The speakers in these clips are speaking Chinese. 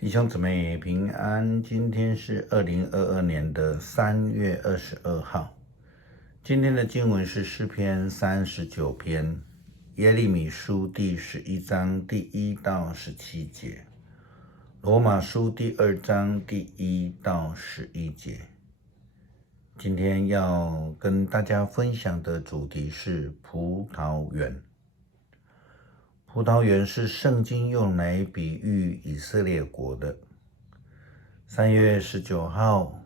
弟兄姊妹平安，今天是2022年的3月22号。今天的经文是诗篇39篇，耶利米书第11章第1到17节，罗马书第2章第1到11节。今天要跟大家分享的主题是葡萄园。葡萄园是圣经用来比喻以色列国的。3月19号，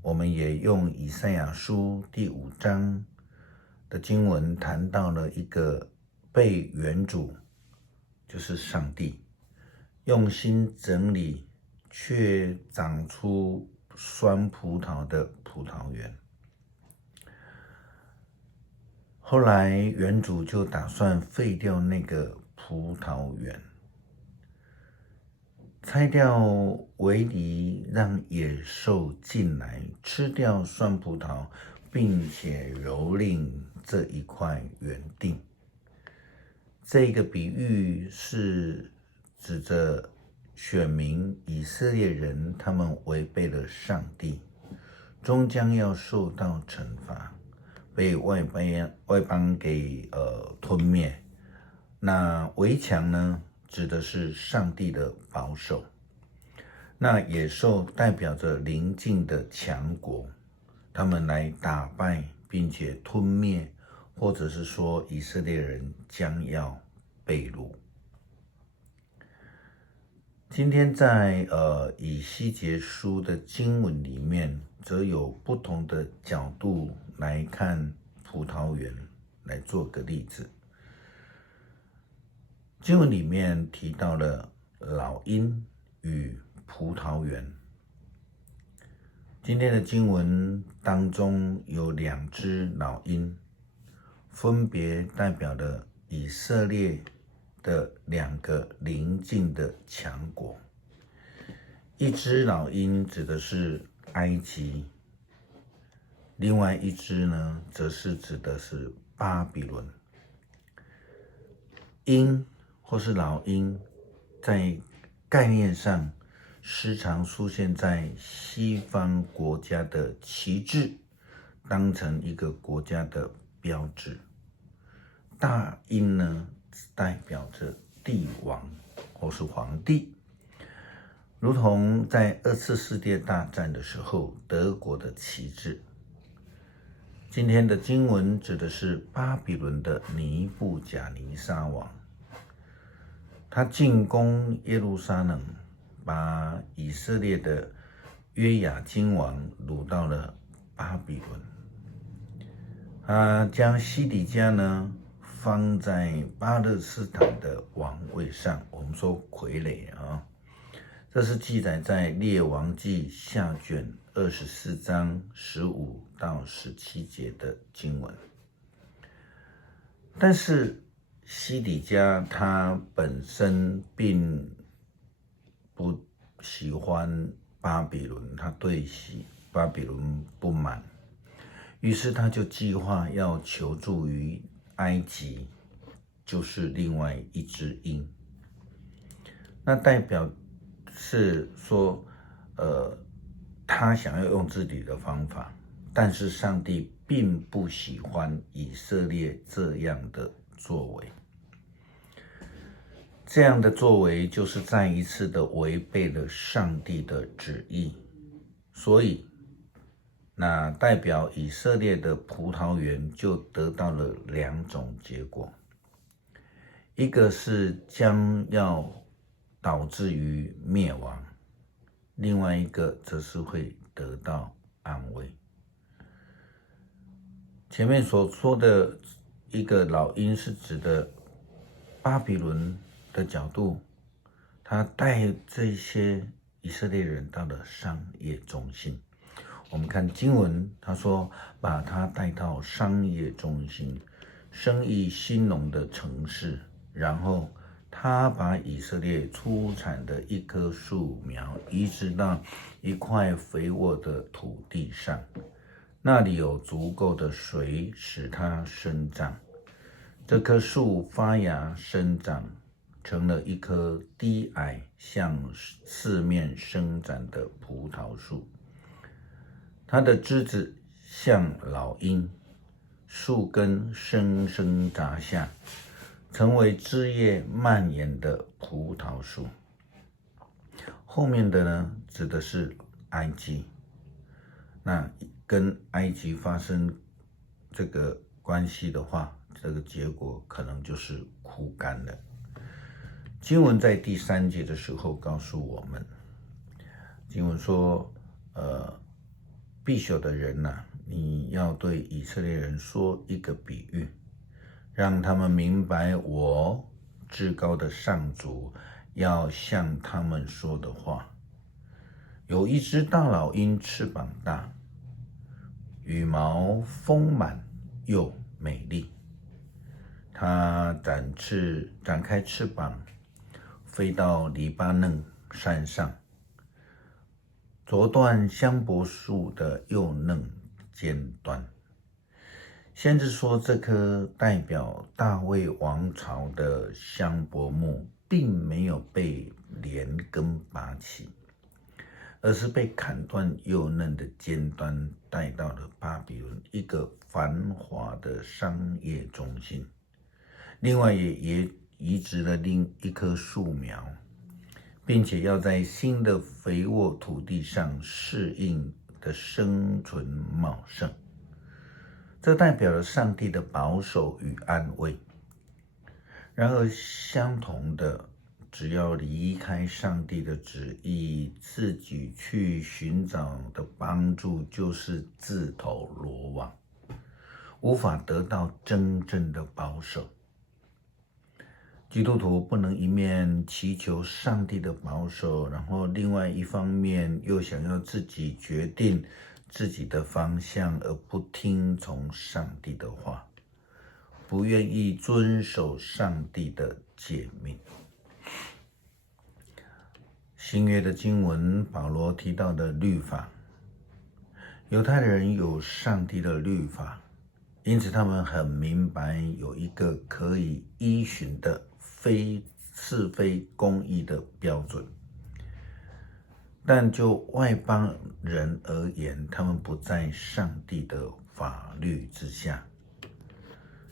我们也用以赛亚书第5章的经文谈到了一个被园主，就是上帝，用心整理却长出酸葡萄的葡萄园。后来园主就打算废掉那个葡萄园，拆掉围篱，让野兽进来吃掉酸葡萄，并且蹂躏这一块园地。这个比喻是指着选民以色列人，他们违背了上帝，终将要受到惩罚，被外邦给吞灭。那围墙呢，指的是上帝的保守。那野兽代表着邻近的强国，他们来打败并且吞灭，或者是说以色列人将要被掳。今天在以西结书的经文里面，则有不同的角度来看葡萄园，来做个例子。经文里面提到了老鹰与葡萄园。今天的经文当中有2只老鹰，分别代表了以色列的2个邻近的强国。一只老鹰指的是埃及，另外一只呢，则是指的是巴比伦。鹰或是老鹰在概念上时常出现在西方国家的旗帜，当成一个国家的标志。大鹰呢，代表着帝王或是皇帝，如同在2次世界大战的时候德国的旗帜。今天的经文指的是巴比伦的尼布甲尼撒王，他进攻耶路撒冷，把以色列的约雅斤王掳到了巴比伦。他将西底家呢放在巴勒斯坦的王位上，我们说傀儡啊。这是记载在列王记下卷24章15到17节的经文。但是西底家他本身并不喜欢巴比伦，他对巴比伦不满，于是他就计划要求助于埃及，就是另外一只鹰。那代表是说他想要用自己的方法，但是上帝并不喜欢以色列这样的作为。这样的作为就是再一次的违背了上帝的旨意，所以那代表以色列的葡萄园就得到了2种结果，一个是将要导致于灭亡，另外一个则是会得到安慰。前面所说的一个老鹰是指的巴比伦的角度，他带这些以色列人到了商业中心。我们看经文，他说把他带到商业中心，生意兴隆的城市，然后他把以色列出产的一棵树苗移植到一块肥沃的土地上，那里有足够的水使它生长。这棵树发芽生长，成了一棵低矮向四面伸展的葡萄树，它的枝子像老鹰，树根深深扎下，成为枝叶蔓延的葡萄树。后面的呢，指的是埃及。那跟埃及发生这个关系的话，这个结果可能就是枯干了。经文在第3节的时候告诉我们，经文说，必朽的人呐，你要对以色列人说一个比喻，让他们明白我至高的上主要向他们说的话。有一只大老鹰，翅膀大，羽毛丰满又美丽，它展开翅膀，飞到黎巴嫩山上，啄断香柏树的幼嫩尖端。先知说，这棵代表大卫王朝的香柏木并没有被连根拔起，而是被砍断幼嫩的尖端，带到了巴比伦一个繁华的商业中心。另外也移植了另一棵树苗，并且要在新的肥沃土地上适应的生存茂盛。这代表了上帝的保守与安慰。然而相同的，只要离开上帝的旨意，自己去寻找的帮助就是自投罗网，无法得到真正的保守。基督徒不能一面祈求上帝的保守，然后另外一方面又想要自己决定自己的方向，而不听从上帝的话，不愿意遵守上帝的诫命。新约的经文，保罗提到的律法，犹太人有上帝的律法，因此他们很明白有一个可以依循的是非公义的标准。但就外邦人而言，他们不在上帝的法律之下，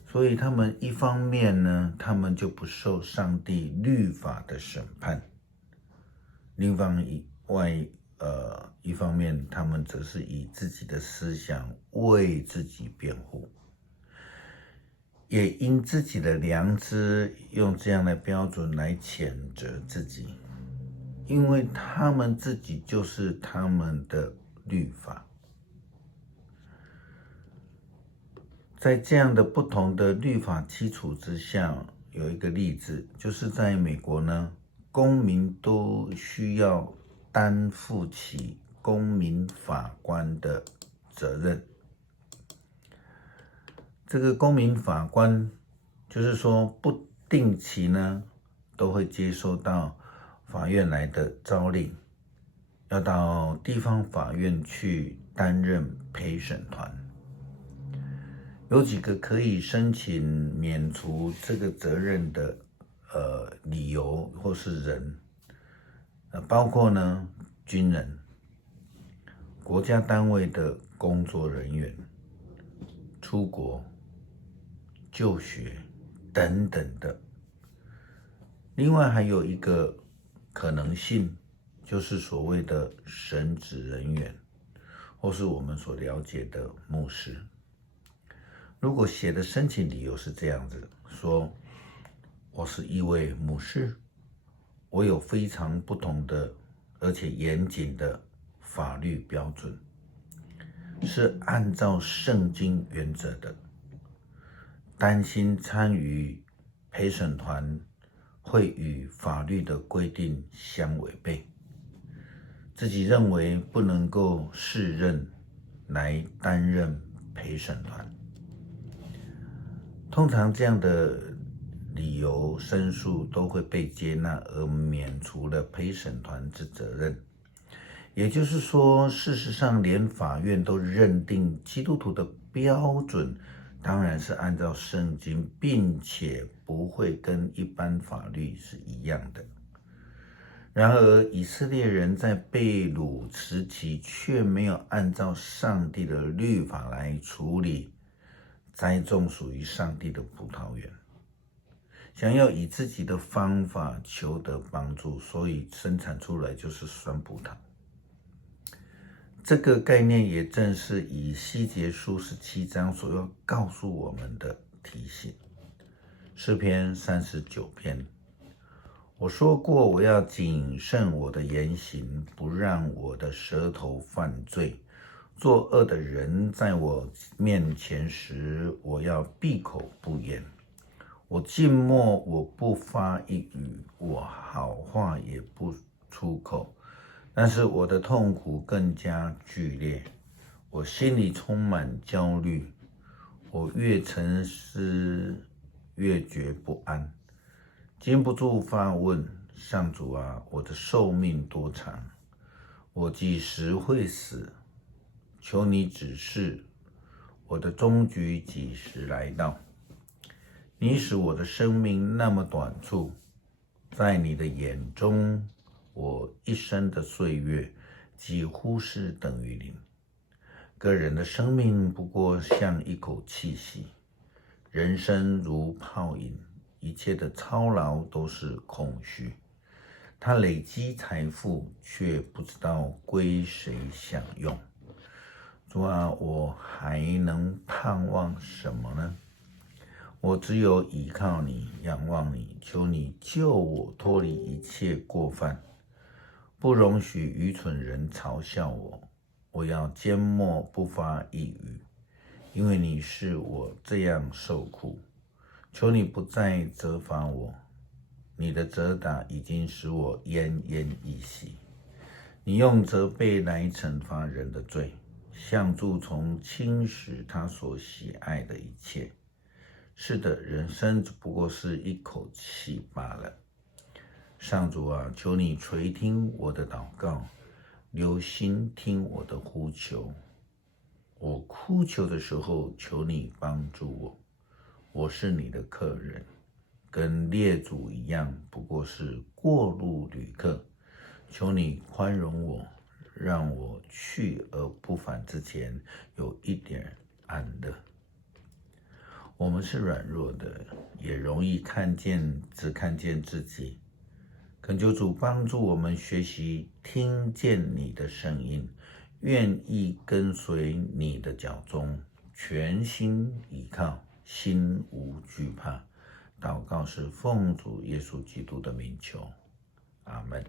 所以他们一方面呢，他们就不受上帝律法的审判，另一方面他们则是以自己的思想为自己辩护，也因自己的良知用这样的标准来谴责自己，因为他们自己就是他们的律法。在这样的不同的律法基础之下，有一个例子，就是在美国呢，公民都需要担负起公民法官的责任。这个公民法官就是说不定期呢都会接收到法院来的召令，要到地方法院去担任陪审团。有几个可以申请免除这个责任的理由或是人，包括呢军人、国家单位的工作人员、出国、就学等等的。另外还有一个可能性，就是所谓的神职人员，或是我们所了解的牧师。如果写的申请理由是这样子，说我是一位牧师，我有非常不同的而且严谨的法律标准，是按照圣经原则的，担心参与陪审团会与法律的规定相违背，自己认为不能够适任来担任陪审团。通常这样的理由申诉都会被接纳，而免除了陪审团之责任。也就是说，事实上连法院都认定基督徒的标准当然是按照圣经，并且不会跟一般法律是一样的。然而，以色列人在被掳时期却没有按照上帝的律法来处理栽种属于上帝的葡萄园，想要以自己的方法求得帮助，所以生产出来就是酸葡萄。这个概念也正是以西结书17章所要告诉我们的提醒。诗篇39篇，我说过，我要谨慎我的言行，不让我的舌头犯罪。作恶的人在我面前时，我要闭口不言。我静默，我不发一语，我好话也不出口。但是我的痛苦更加剧烈，我心里充满焦虑。我越沉思，越觉不安。禁不住发问，上主啊，我的寿命多长？我几时会死？求你指示，我的终局几时来到？你使我的生命那么短促，在你的眼中，我一生的岁月几乎是等于零。个人的生命不过像一口气息，人生如泡影，一切的操劳都是空虚。他累积财富，却不知道归谁享用。主啊，我还能盼望什么呢？我只有倚靠你，仰望你，求你救我脱离一切过犯，不容许愚蠢人嘲笑我。我要缄默不发一语，因为你是我这样受苦。求你不再责罚我，你的责打已经使我奄奄一息。你用责备来惩罚人的罪，像蛀虫侵蚀他所喜爱的一切。是的，人生只不过是一口气罢了。上主啊，求你垂听我的祷告，留心听我的呼求。我哭求的时候，求你帮助我。我是你的客人，跟列祖一样，不过是过路旅客。求你宽容我，让我去而不返之前有一点安乐。我们是软弱的，也容易只看见自己。恳求主帮助我们学习听见你的声音，愿意跟随你的脚踪，全心倚靠，心无惧怕。祷告是奉主耶稣基督的名求，阿们。